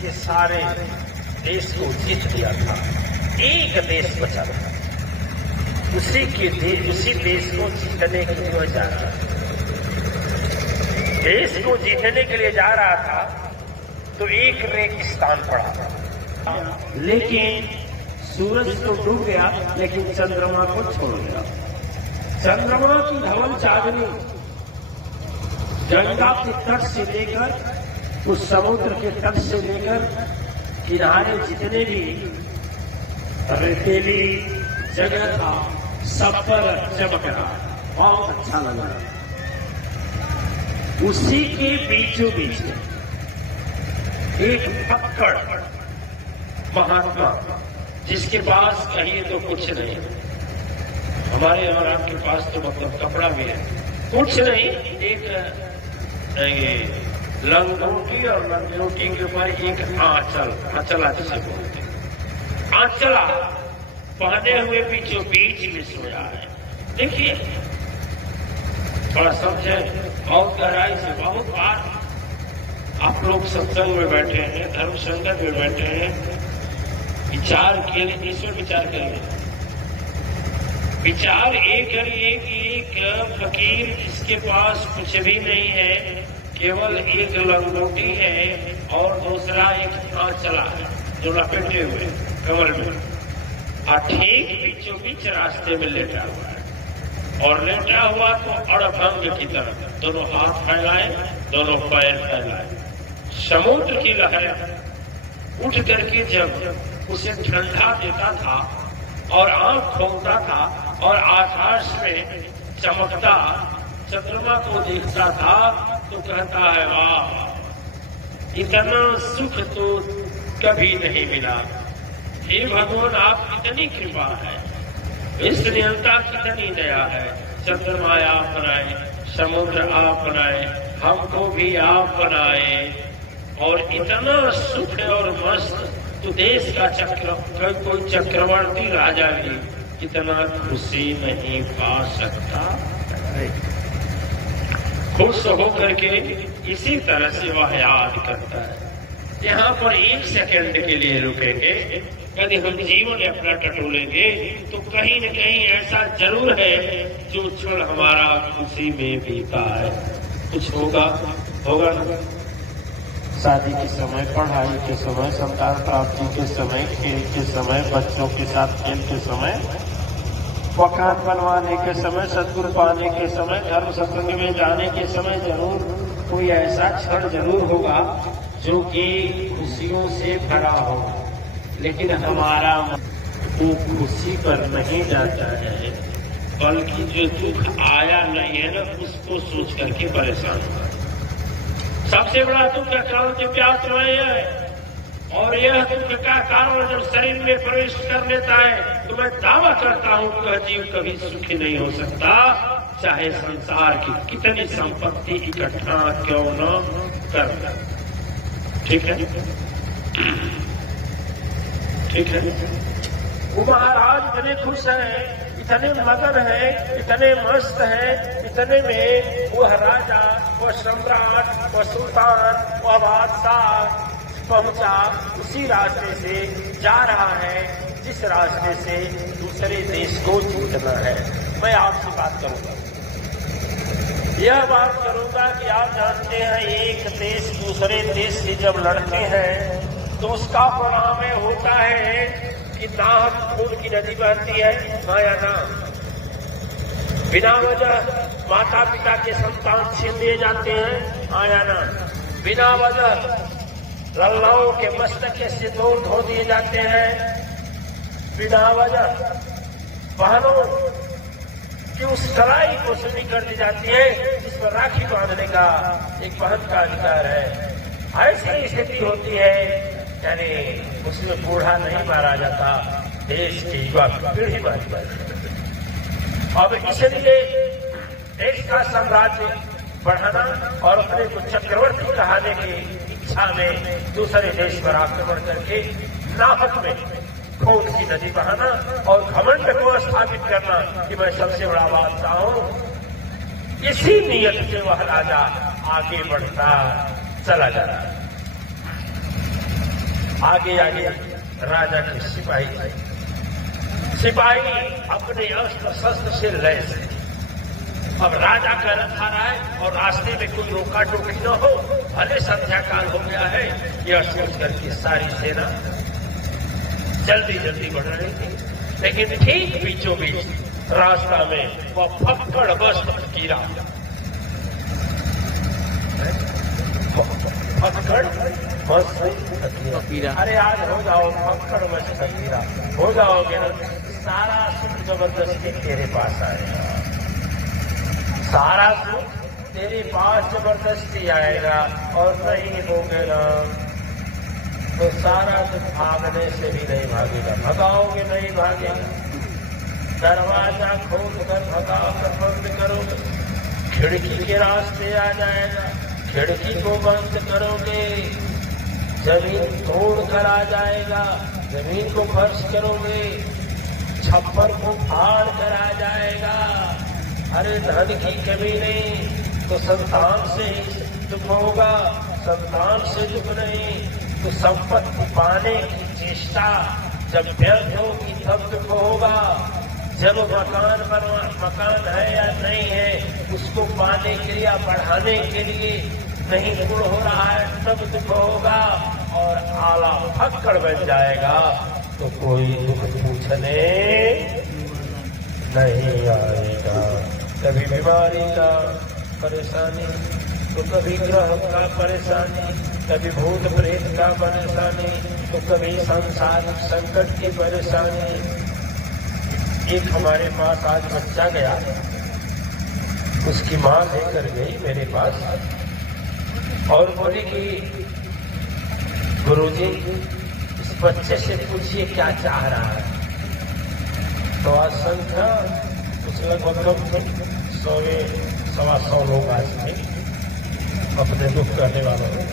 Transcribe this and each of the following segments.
के सारे देश को जीत लिया था। एक देश बचा था, उसी देश को जीतने के लिए जा रहा था। देश को जीतने के लिए जा रहा था तो एक रेगिस्तान पड़ा, लेकिन सूरज तो डूब गया, लेकिन चंद्रमा को छोड़ गया। चंद्रमा की धवल चांदनी गंगा के तट से लेकर उस समुद्र के तट से लेकर किनारे जितने भी रेतीली जगह था सब पर चमक रहा, बहुत अच्छा लग रहा। उसी के बीचों बीच एक पक्कड़ महात्मा, जिसके पास कहिए तो कुछ नहीं, हमारे और आपके पास तो मतलब कपड़ा भी है, कुछ नहीं, एक लंगोटी और लंगोटी के ऊपर एक आंचला जिसे बोलते, आंचला पहने हुए बीचों बीच में सोया है। देखिए थोड़ा समझे, बहुत गहराई से। बहुत बार आप लोग सत्संग में बैठे हैं, धर्म संगत में बैठे हैं, विचार के लिए ईश्वर विचार करिए। विचार एक करिए कि एक फकीर जिसके पास कुछ भी नहीं है, केवल एक लंगोटी है और दूसरा एक आंचला है जो लपेटे हुए कमर में, और ठीक बीचों बीच रास्ते में लेटा हुआ है। और लेटा हुआ तो अड़भंग की तरह दोनों हाथ फैलाए, दोनों पैर फैलाए। समुद्र की लहर उठ करके जब उसे ठंडा देता था और आंख खोलता था और आकाश में चमकता चंद्रमा को देखता था तो कहता है, वाह, इतना सुख तो कभी नहीं मिला। हे भगवान, आप कितनी कृपा है, इस नियंता कितनी दया है। चंद्रमा आप बनाए, समुद्र आप बनाए, हमको भी आप बनाए, और इतना सुख और मस्त तो देश का कोई चक्रवर्ती राजा भी इतना खुशी नहीं पा सकता। खुश होकर के इसी तरह से वह याद करता है। यहाँ पर एक सेकंड के लिए रुकेंगे, यदि हम जीवन अपना टटोलेंगे तो कहीं न कहीं ऐसा जरूर है जो क्षण हमारा खुशी में बीता है। कुछ होगा ना, शादी के समय, पढ़ाई के समय, संतान प्राप्ति के समय, खेल के समय, बच्चों के साथ खेल के समय, मकान बनवाने के समय, सद्गुरु पाने के समय, धर्म सत्संग में जाने के समय जरूर कोई ऐसा क्षण जरूर होगा जो कि खुशियों से भरा हो, लेकिन हमारा वो खुशी पर नहीं जाता है, बल्कि जो दुख आया नहीं है ना, उसको सोच करके परेशान होता है। सबसे बड़ा दुख का कारण जो प्यास है, और यह दुख का कारण जब शरीर में प्रवेश कर लेता है तो मैं दावा करता हूं कि जीव कभी सुखी नहीं हो सकता, चाहे संसार की कितनी संपत्ति इकट्ठा क्यों न कर ले। ठीक है, ठीक है। वो महाराज इतने खुश हैं, इतने मगन हैं, इतने मस्त हैं, इतने में वह राजा, वह सम्राट, वह सुल्तान, वह बादशाह पहुंचा उसी रास्ते से जा रहा है जिस रास्ते से दूसरे देश को जीतना है। मैं आपसे बात करूंगा, यह बात करूंगा कि आप जानते हैं एक देश दूसरे देश से जब लड़ते हैं तो उसका परिणाम होता है कि नाहक खून की नदी बहती है, माया ना। बिना वजह माता पिता के संतान छीन लिए जाते हैं, माया ना। बिना वजह लल्लाओं के मस्तक के सिंदूर धो दिए जाते हैं, बिना वजह बहनों की उस कलाई को सुनी कर दी जाती है जिस पर राखी बांधने का एक बहन का अधिकार है। ऐसी स्थिति होती है, यानी उसमें बूढ़ा नहीं मारा जाता, देश की युवा पीढ़ी मारी जाती है। अब इसलिए देश का साम्राज्य बढ़ाना और अपने को चक्रवर्ती कहने की इच्छा में दूसरे देश पर आक्रमण करके नाहक में खून की नदी बहाना और घमंड को स्थापित करना कि मैं सबसे बड़ा बादशाह हूं, इसी नियत से वह राजा आगे बढ़ता चला जा रहा है। आगे आगे राजा के सिपाही अपने अस्त्र शस्त्र से लैस। अब राजा का रथ आ रहा है और रास्ते में कोई रोका टोकी न हो, भले संध्या काल हो गया है, यह सोच करके सारी सेना जल्दी जल्दी बढ़ रही थी। लेकिन ठीक बीचों बीच रास्ता में वह फक्कड़ मस्त फकीरा, फक्कड़ मस्त फकीरा, अरे आज हो जाओ फक्कड़ मस्त फकीरा, हो जाओगे ना, सारा सुख जबरदस्ती तेरे पास आएगा, सारा सुख तेरे पास जबरदस्ती आएगा, और नहीं होगे ना तो सारा दुख भागने से भी नहीं भागेगा, भगाओगे नहीं भागेगा। दरवाजा खोल कर भगाओ कर बंद करोगे, खिड़की के रास्ते आ जाएगा, खिड़की को बंद करोगे, जमीन तोड़ कर आ जाएगा, जमीन को फर्श करोगे, छप्पर को फाड़ कर आ जाएगा। अरे धन की कमी नहीं तो संतान से दुख होगा, संतान से दुख नहीं तो संपत्ति पाने की चेष्टा जब व्यर्थ होगी तब दुख होगा। जब मकान है या नहीं है, उसको पाने के लिए या बढ़ाने के लिए नहीं गुण हो रहा है तब दुख होगा, और आला फक्कड़ बन जाएगा तो कोई दुख पूछने नहीं आएगा। कभी बीमारी का परेशानी तो कभी ग्रह का परेशानी, कभी भूत प्रेत का परेशानी तो कभी सांसारिक संकट की परेशानी। एक हमारे पास आज बच्चा गया, उसकी माँ लेकर गई मेरे पास और बोली कि गुरुजी इस बच्चे से पूछिए क्या चाह रहा है। तो आज संख्या उसमें लगभग 100 लोग आज थे अपने दुख करने वालों में।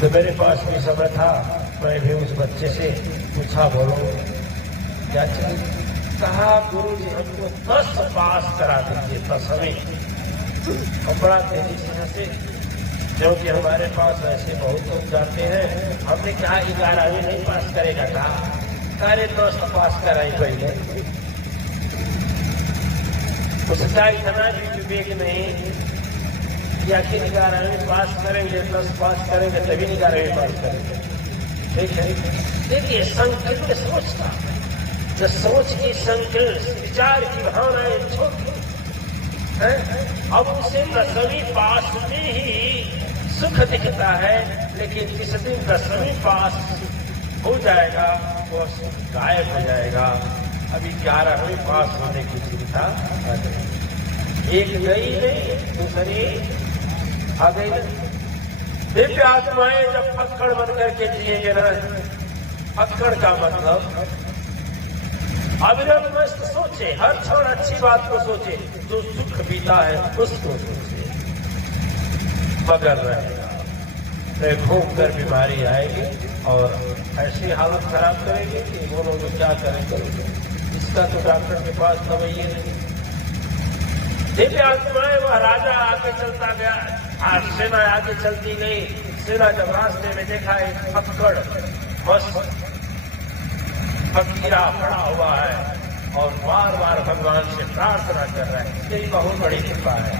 तो मेरे पास भी समय था, मैं भी उस बच्चे से पूछा, बोलो क्या चाहिए। कहा गुरुजी हमको 10 पास करा दीजिए, 10वीं। हम बड़ा तेजी से हंसे, क्योंकि हमारे पास ऐसे बहुत लोग जाते हैं। हमने कहा 11वीं नहीं पास करेगा, कहा अरे 10 पास कराई पहले। उसका इतना भी विवेक नहीं कि आखिर 11वीं पास करेंगे, 10 पास करेंगे तभी 11वीं पास करेंगे। ठीक है, देखिए संकीर्ण सोच का, जो सोच की संकीर्ण विचार की भावनाएं छोटी है। अब उसे 10वीं पास में ही सुख दिखता है, लेकिन जिस दिन 10वीं पास हो जाएगा वो सुख गायब हो जाएगा। अभी 11वीं पास होने की चिंता एक गई नहीं, दूसरी आ गई नहीं। दिव्य आत्माएं जब फक्कड़ बन करके जिएंगे ना, फक्कड़ का मतलब अविरत मस्त सोचे, हर क्षण अच्छी बात को सोचे, जो सुख बीता है उसको सोचे, मगर रहेगा। तो घूम कर बीमारी आएगी और ऐसी हालत खराब करेगी कि बोलोगे क्या करेंगे, इसका तो डॉक्टर के पास दवाइए नहीं। दिव्य आत्माएं वह राजा आगे चलता गया, आज सेना आगे चलती गई। सेना जब रास्ते में देखा एक फक्कड़ मस्त फकीरा खड़ा हुआ है और बार बार भगवान से प्रार्थना कर रहा है, तेरी बहुत बड़ी कृपा है,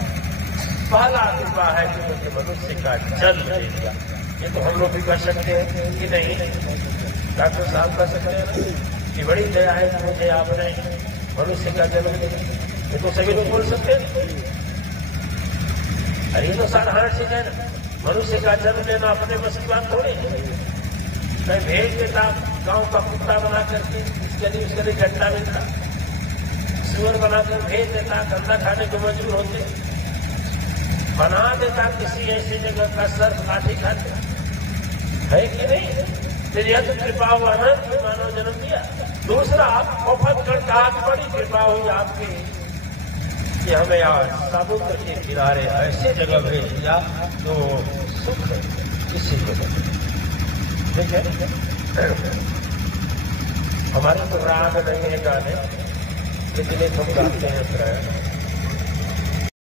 पहला कृपा है कि मुझे मनुष्य का जन्म दे दिया। ये तो हम लोग भी कर सकते हैं कि नहीं, डॉक्टर साहब कर सकते हैं कि बड़ी दया है कि मुझे आपने मनुष्य का जन्म दिया। ये तो सभी लोग बोल सकते हैं। अरे ये तो साधारण चीज है ना, मनुष्य का जन्म लेना अपने बस की बात थोड़ी है। मैं भेज देता गांव का कुत्ता बना करके, उसके लिए घंटा मिलता, सुअर बनाकर भेज देता, गंदा खाने को मजबूर होते, बना देता किसी ऐसी जगह का सर्फ लाठी खाते, है कि नहीं। फिर यह तो कृपा हुआ ना कि मानव जन्म दिया। दूसरा मुफ्त गणकात बड़ी कृपा हुई आपकी कि हमें आज समुद्र के किनारे ऐसे जगह भेज दिया तो सुख किसी को ठीक है। हमारे तो राग नहीं है गाने, इसलिए हम गाते हैं।